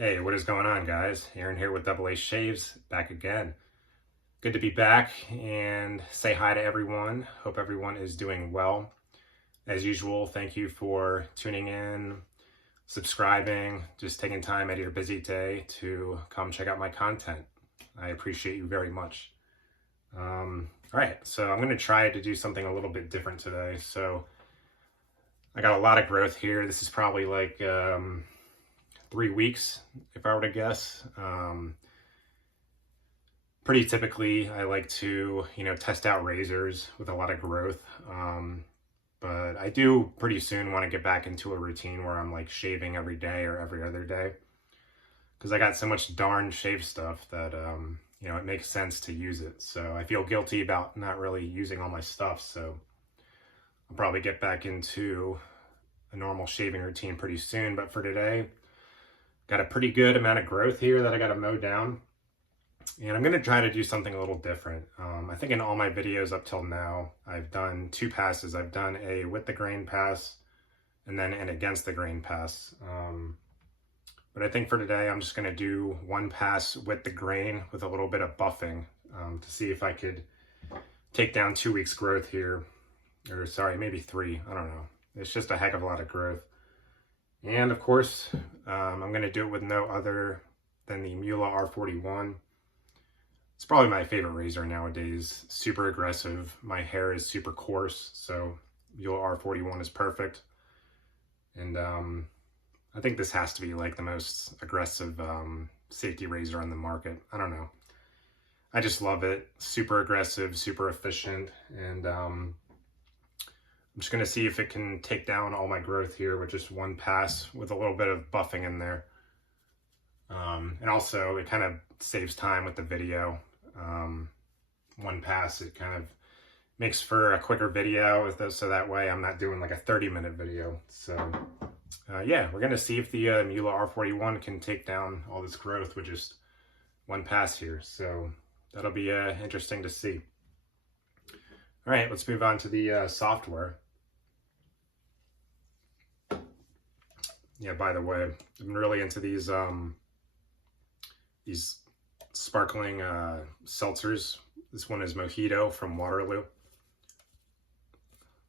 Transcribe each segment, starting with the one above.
Hey, what is going on, guys? Aaron here with Double A Shaves, back again. Good to be back and say hi to everyone. Hope everyone is doing well. As usual, thank you for tuning in, subscribing, just taking time out of your busy day to come check out my content. I appreciate you very much. All right, so I'm going to try to do something a little bit different today. So I got a lot of growth here. This is probably like 3 weeks, if I were to guess. Pretty typically, I like to, test out razors with a lot of growth. But I do pretty soon want to get back into a routine where I'm like shaving every day or every other day. Because I got so much darn shave stuff that, it makes sense to use it. So I feel guilty about not really using all my stuff. So I'll probably get back into a normal shaving routine pretty soon. But for today, got a pretty good amount of growth here that I got to mow down. And I'm going to try to do something a little different. I think in all my videos up till now, I've done 2 passes. I've done a with the grain pass and then an against the grain pass. But I think for today, I'm just going to do 1 pass with the grain with a little bit of buffing to see if I could take down 2 weeks growth here. Or sorry, maybe 3. I don't know. It's just a heck of a lot of growth. And of course, I'm going to do it with no other than the Muhle R41. It's probably my favorite razor nowadays. Super aggressive. My hair is super coarse, so Muhle R41 is perfect. And I think this has to be like the most aggressive safety razor on the market. I don't know. I just love it. Super aggressive, super efficient, and I'm just going to see if it can take down all my growth here with just 1 pass with a little bit of buffing in there. And also, it kind of saves time with the video. 1 pass, it kind of makes for a quicker video, so that way I'm not doing like a 30-minute video. So, yeah, we're going to see if the Muhle R41 can take down all this growth with just 1 pass here. So that'll be interesting to see. All right, let's move on to the software. Yeah, by the way, I've been really into these sparkling seltzers. This one is Mojito from Waterloo.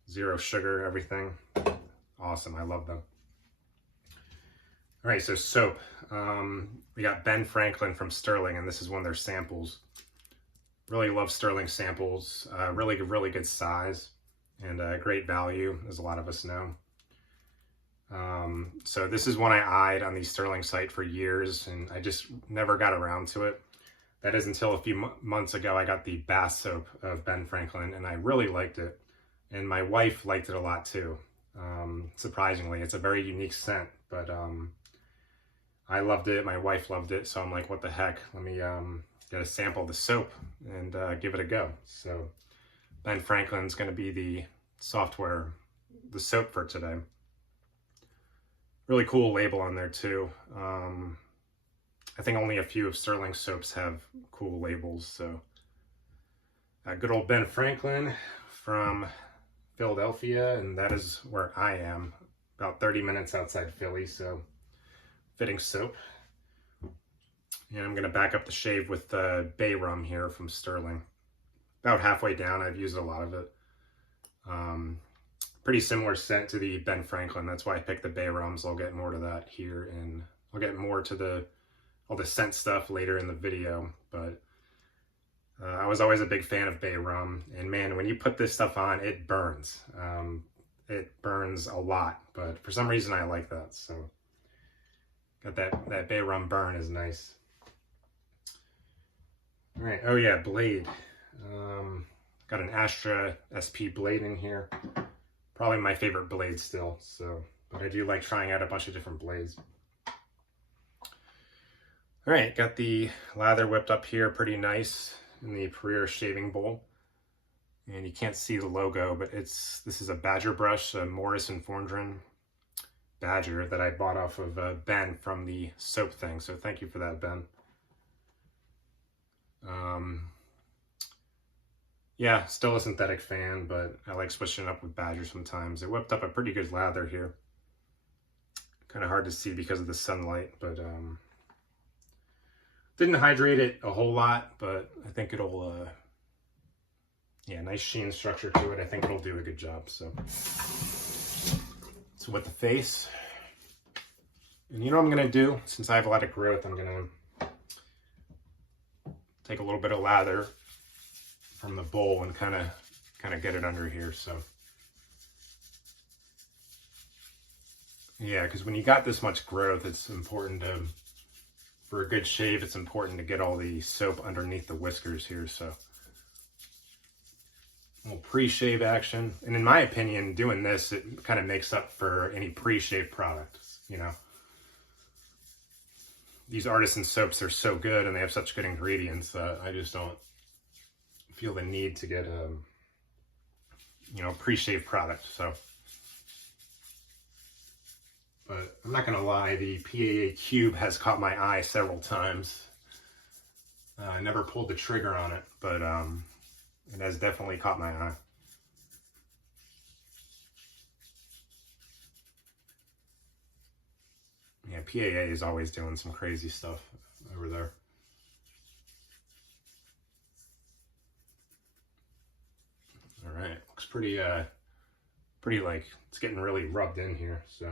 0 sugar, everything. Awesome, I love them. All right, so soap. We got Ben Franklin from Stirling, and this is one of their samples. Really love Stirling samples. Really good size and great value, as a lot of us know. So this is one I eyed on the Stirling site for years, and I just never got around to it. That is until a few months ago I got the bath soap of Ben Franklin, and I really liked it. And my wife liked it a lot too. Surprisingly, it's a very unique scent, but I loved it, my wife loved it, so I'm like, what the heck? Let me get a sample of the soap and give it a go. So Ben Franklin's going to be the the soap for today. Really cool label on there too. I think only a few of Stirling soaps have cool labels. So good old Ben Franklin from Philadelphia, and that is where I am, about 30 minutes outside Philly, so fitting soap. And I'm going to back up the shave with the bay rum here from Stirling. About halfway down, I've used a lot of it. Pretty similar scent to the Ben Franklin. That's why I picked the bay rums. I'll get more to that here, and I'll get more to all the scent stuff later in the video. But I was always a big fan of bay rum, and man, when you put this stuff on, it burns. It burns a lot, but for some reason I like that. So got that bay rum burn is nice. All right. Oh yeah, blade. Got an Astra SP blade in here. Probably my favorite blade still, but I do like trying out a bunch of different blades. All right, got the lather whipped up here pretty nice in the Pereira shaving bowl. And you can't see the logo, but this is a Badger brush, a Morris and Fondren Badger that I bought off of Ben from the soap thing. So thank you for that, Ben. Yeah, still a synthetic fan, but I like switching it up with Badger sometimes. It whipped up a pretty good lather here. Kind of hard to see because of the sunlight, but Didn't hydrate it a whole lot, but I think it'll, yeah, nice sheen structure to it. I think it'll do a good job. So with the face, and you know what I'm gonna do, since I have a lot of growth, I'm gonna take a little bit of lather from the bowl and kind of get it under here. So yeah, because when you got this much growth, it's important to, for a good shave, it's important to get all the soap underneath the whiskers here. So a little pre-shave action. And in my opinion, doing this, it kind of makes up for any pre-shave products, you know. These artisan soaps are so good and they have such good ingredients that I just don't feel the need to get a, you know, pre-shave product. So, but I'm not gonna lie, the PAA cube has caught my eye several times. I never pulled the trigger on it, but it has definitely caught my eye. Yeah, PAA is always doing some crazy stuff over there. All right, looks pretty like it's getting really rubbed in here, so.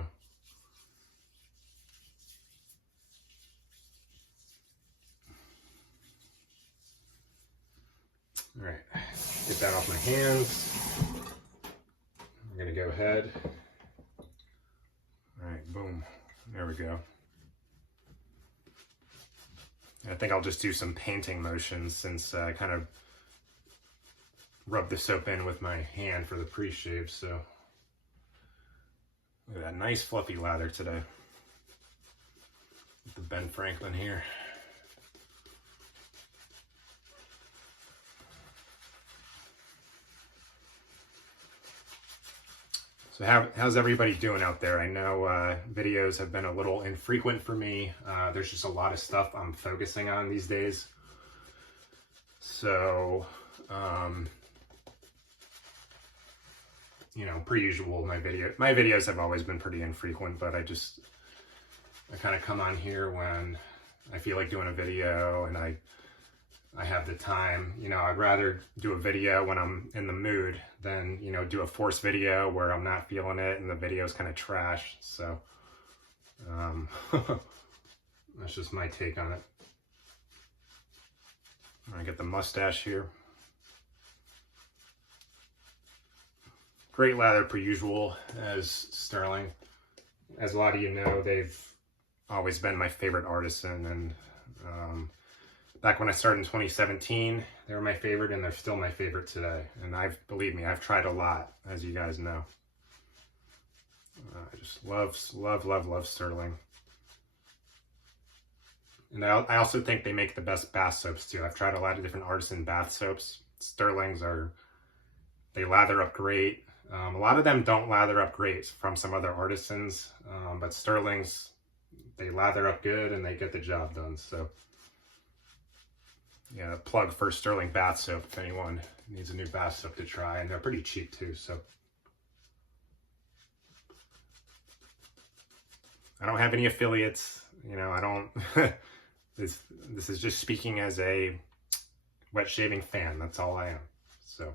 All right, get that off my hands. I'm gonna go ahead. All right, boom. There we go. I think I'll just do some painting motions since I kind of rubbed the soap in with my hand for the pre-shave. So look at that nice fluffy lather today with the Ben Franklin here. So how's everybody doing out there? I know videos have been a little infrequent for me. There's just a lot of stuff I'm focusing on these days. So, you know, per usual, my videos have always been pretty infrequent, but I kind of come on here when I feel like doing a video and I have the time. You know, I'd rather do a video when I'm in the mood than, you know, do a forced video where I'm not feeling it and the video's kind of trash. So that's just my take on it. I get the mustache here. Great lather per usual as Stirling. As a lot of you know, they've always been my favorite artisan, and back when I started in 2017, they were my favorite, and they're still my favorite today. And believe me, I've tried a lot, as you guys know. I just love Stirling. And I also think they make the best bath soaps too. I've tried a lot of different artisan bath soaps. Stirling's they lather up great. A lot of them don't lather up great from some other artisans, but Stirling's, they lather up good and they get the job done. So yeah, plug for Stirling bath soap if anyone needs a new bath soap to try, and they're pretty cheap too. So I don't have any affiliates, you know, I don't. This is just speaking as a wet shaving fan. That's all I am. So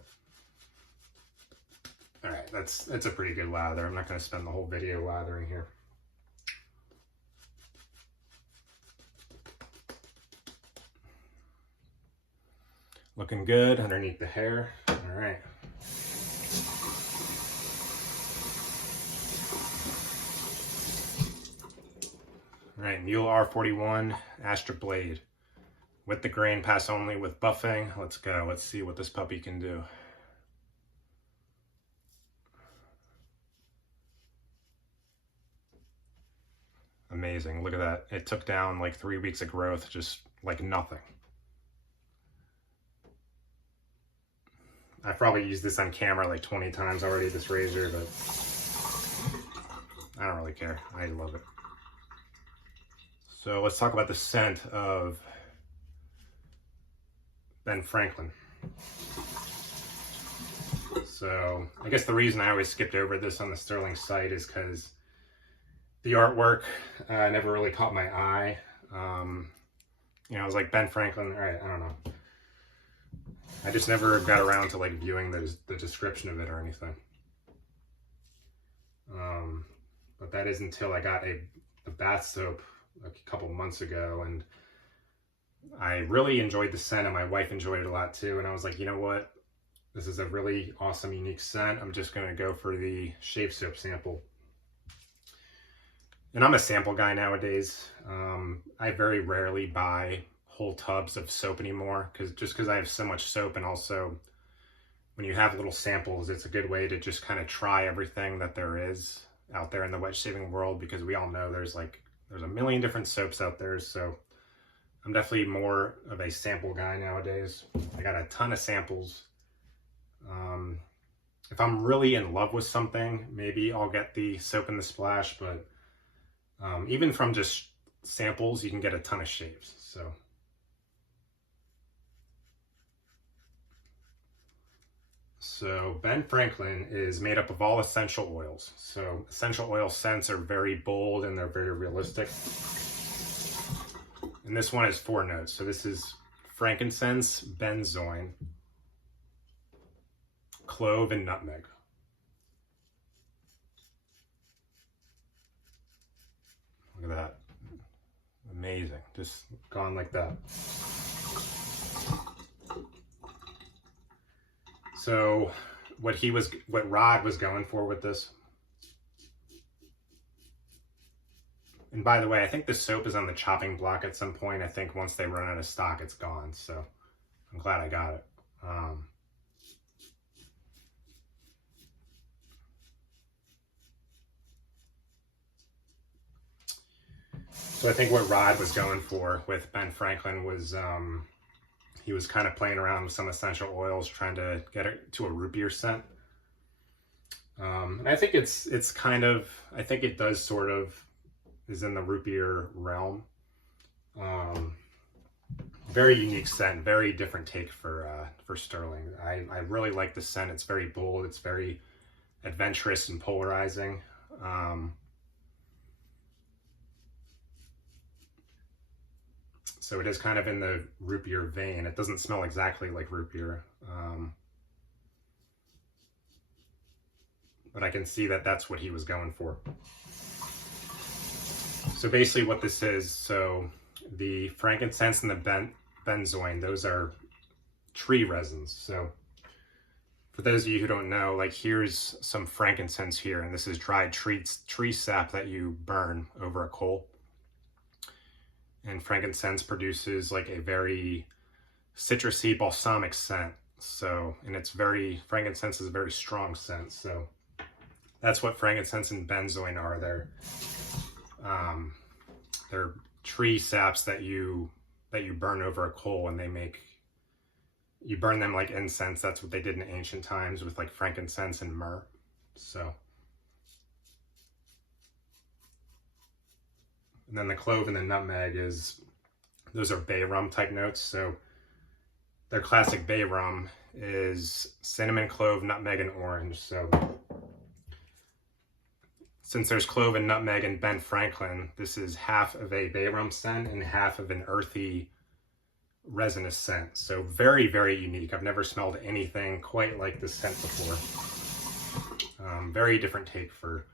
all right, that's a pretty good lather. I'm not going to spend the whole video lathering here. Looking good underneath the hair. All right. All right, Muhle R41 Astra Blade. With the grain pass only with buffing. Let's go. Let's see what this puppy can do. Amazing. Look at that. It took down like 3 weeks of growth, just like nothing. I've probably used this on camera like 20 times already, this razor, but I don't really care. I love it. So let's talk about the scent of Ben Franklin. So I guess the reason I always skipped over this on the Stirling site is because the artwork never really caught my eye. You know, I was like, Ben Franklin, all right, I don't know. I just never got around to like viewing the description of it or anything. But that is until I got a bath soap a couple months ago, and I really enjoyed the scent, and my wife enjoyed it a lot too. And I was like, you know what? This is a really awesome, unique scent. I'm just going to go for the shave soap sample. And I'm a sample guy nowadays. I very rarely buy whole tubs of soap anymore, because I have so much soap, and also when you have little samples, it's a good way to just kind of try everything that there is out there in the wet shaving world, because we all know there's a million different soaps out there. So I'm definitely more of a sample guy nowadays. I got a ton of samples. If I'm really in love with something, maybe I'll get the soap and the splash, but even from just samples, you can get a ton of shaves. So Ben Franklin is made up of all essential oils. So essential oil scents are very bold and they're very realistic. And this one is 4 notes. So this is frankincense, benzoin, clove, and nutmeg. Look at that. Amazing. Just gone like that. So what Rod was going for with this. And by the way, I think this soap is on the chopping block at some point. I think once they run out of stock, it's gone. So I'm glad I got it. So I think what Rod was going for with Ben Franklin was he was kind of playing around with some essential oils, trying to get it to a root beer scent. And I think it's kind of, I think it does sort of is in the root beer realm. Very unique scent, very different take for Stirling. I really like the scent. It's very bold. It's very adventurous and polarizing. So it is kind of in the root beer vein. It doesn't smell exactly like root beer. But I can see that that's what he was going for. So basically what this is, so the frankincense and the benzoin, those are tree resins. So for those of you who don't know, like here's some frankincense here, and this is dried tree sap that you burn over a coal. And frankincense produces like a very citrusy, balsamic scent. So, and frankincense is a very strong scent. So that's what frankincense and benzoin are. They're tree saps that you burn over a coal, and you burn them like incense. That's what they did in ancient times with like frankincense and myrrh. So, and then the clove and the nutmeg those are bay rum type notes. So their classic bay rum is cinnamon, clove, nutmeg, and orange. So since there's clove and nutmeg in Ben Franklin, this is half of a bay rum scent and half of an earthy resinous scent. So very, very unique. I've never smelled anything quite like this scent before. Very different take for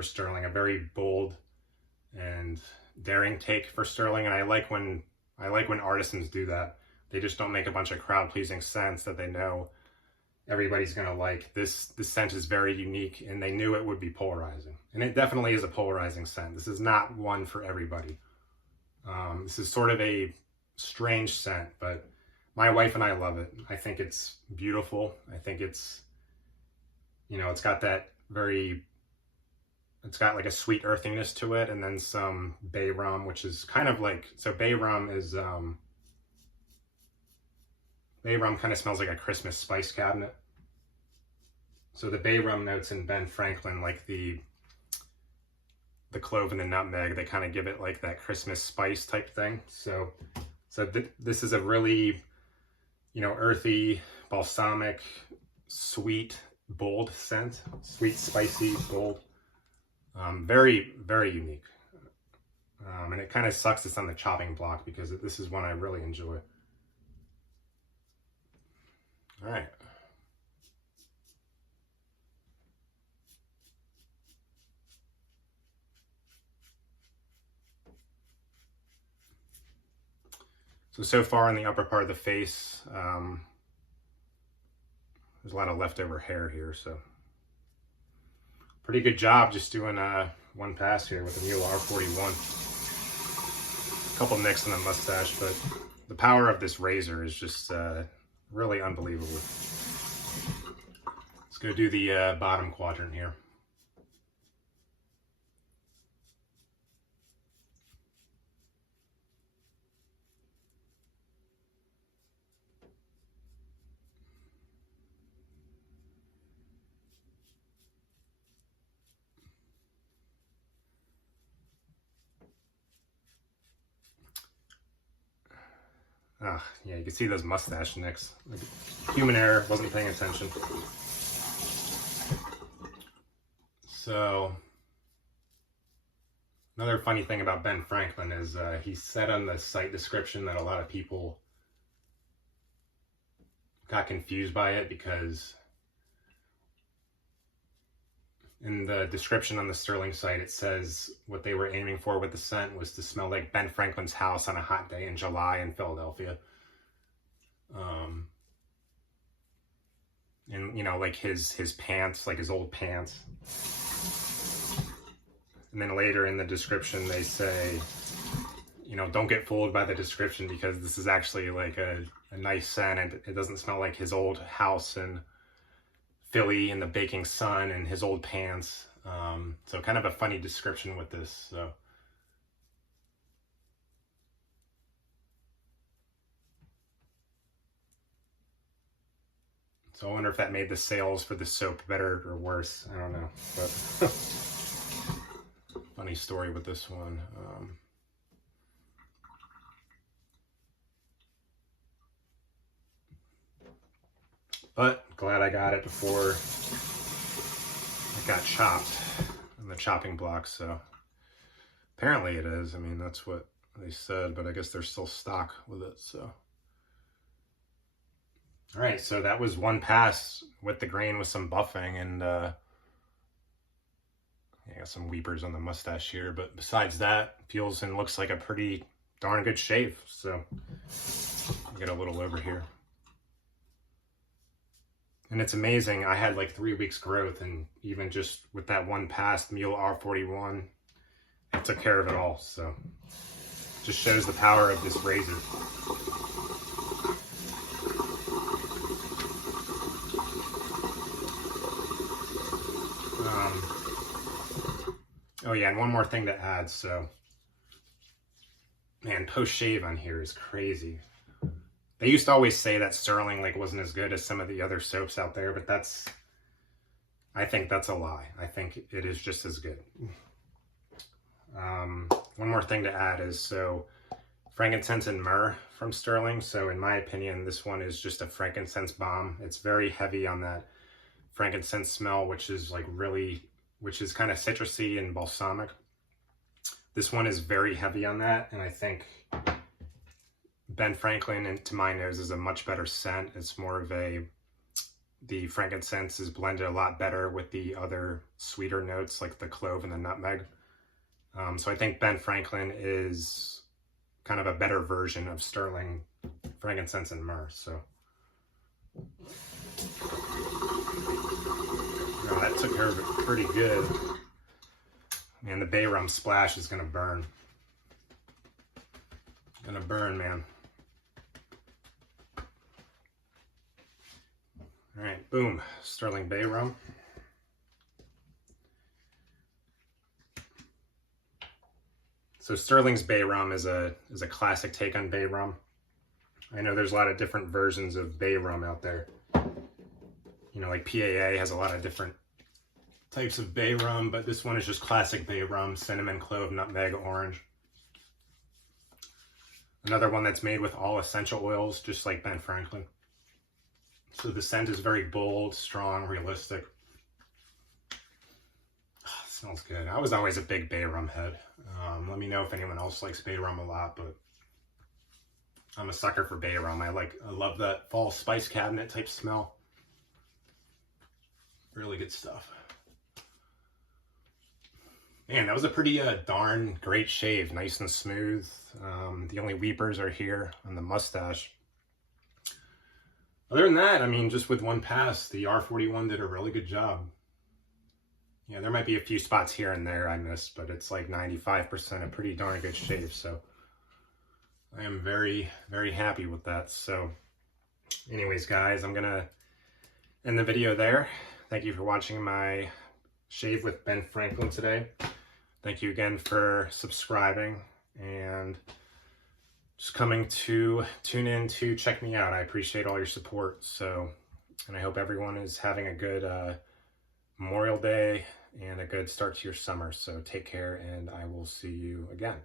Stirling. A very bold and daring take for Stirling, and I like when artisans do that. They just don't make a bunch of crowd-pleasing scents that they know everybody's gonna like. This scent is very unique, and they knew it would be polarizing, and it definitely is a polarizing scent. This is not one for everybody. This is sort of a strange scent, but my wife and I love it. I think it's beautiful. I think it's, it's got it's got like a sweet earthiness to it, and then some bay rum, which is kind of like, so bay rum kind of smells like a Christmas spice cabinet. So the bay rum notes in Ben Franklin, like the clove and the nutmeg, they kind of give it like that Christmas spice type thing. So this is a really, earthy, balsamic, sweet, bold scent. Sweet, spicy, bold. Very, very unique. And it kind of sucks it's on the chopping block because this is one I really enjoy. All right. So far in the upper part of the face, there's a lot of leftover hair here, so pretty good job just doing one pass here with the Muhle R41. A couple nicks in the mustache, but the power of this razor is just really unbelievable. Let's go do the bottom quadrant here. Ah, yeah, you can see those mustache nicks. Human error, wasn't paying attention. So, another funny thing about Ben Franklin is he said on the site description that a lot of people got confused by it because in the description on the Stirling site, it says what they were aiming for with the scent was to smell like Ben Franklin's house on a hot day in July in Philadelphia. And, you know, like his pants, like his old pants. And then later in the description, they say, you know, don't get fooled by the description because this is actually like a nice scent and it doesn't smell like his old house in Philly in the baking sun and his old pants. So kind of a funny description with this. So I wonder if that made the sales for the soap better or worse. I don't know. But funny story with this one. But glad I got it before it got chopped on the chopping block. So apparently it is. I mean, that's what they said, but I guess there's still stock with it. So. All right, so that was one pass with the grain with some buffing, and I got some weepers on the mustache here, but besides that, feels and looks like a pretty darn good shave. So I'll get a little over here. And it's amazing, I had like 3 weeks growth, and even just with that one pass, Muhle R41, it took care of it all. So just shows the power of this razor. Oh yeah, and one more thing to add. So, man, post-shave on here is crazy. They used to always say that Stirling like wasn't as good as some of the other soaps out there, but I think that's a lie. I think it is just as good. One more thing to add is, so frankincense and myrrh from Stirling. So in my opinion, this one is just a frankincense bomb. It's very heavy on that frankincense smell, which is kind of citrusy and balsamic. This one is very heavy on that, and I think Ben Franklin, and to my nose, is a much better scent. It's more of the frankincense is blended a lot better with the other sweeter notes like the clove and the nutmeg. So I think Ben Franklin is kind of a better version of Stirling frankincense and myrrh. So that took care of it pretty good. Man, the bay rum splash is gonna burn. Gonna burn, man. All right, boom, Stirling bay rum. So Stirling's bay rum is a classic take on bay rum. I know there's a lot of different versions of bay rum out there. You know, like PAA has a lot of different types of bay rum, but this one is just classic bay rum, cinnamon, clove, nutmeg, orange. Another one that's made with all essential oils, just like Ben Franklin. So the scent is very bold, strong, realistic. Oh, it Smells good. I was always a big bay rum head. Let me know if anyone else likes bay rum a lot, but I'm a sucker for bay rum. I love that fall spice cabinet type smell. Really good stuff. Man, that was a pretty darn great shave. Nice and smooth. The only weepers are here on the mustache. Other than that, I mean, just with one pass, the R41 did a really good job. Yeah, there might be a few spots here and there I missed, but it's like 95% a pretty darn good shave. So I am very, very happy with that. So anyways, guys, I'm going to end the video there. Thank you for watching my shave with Ben Franklin today. Thank you again for subscribing and just coming to tune in to check me out. I appreciate all your support. So, and I hope everyone is having a good Memorial Day and a good start to your summer. So take care, and I will see you again.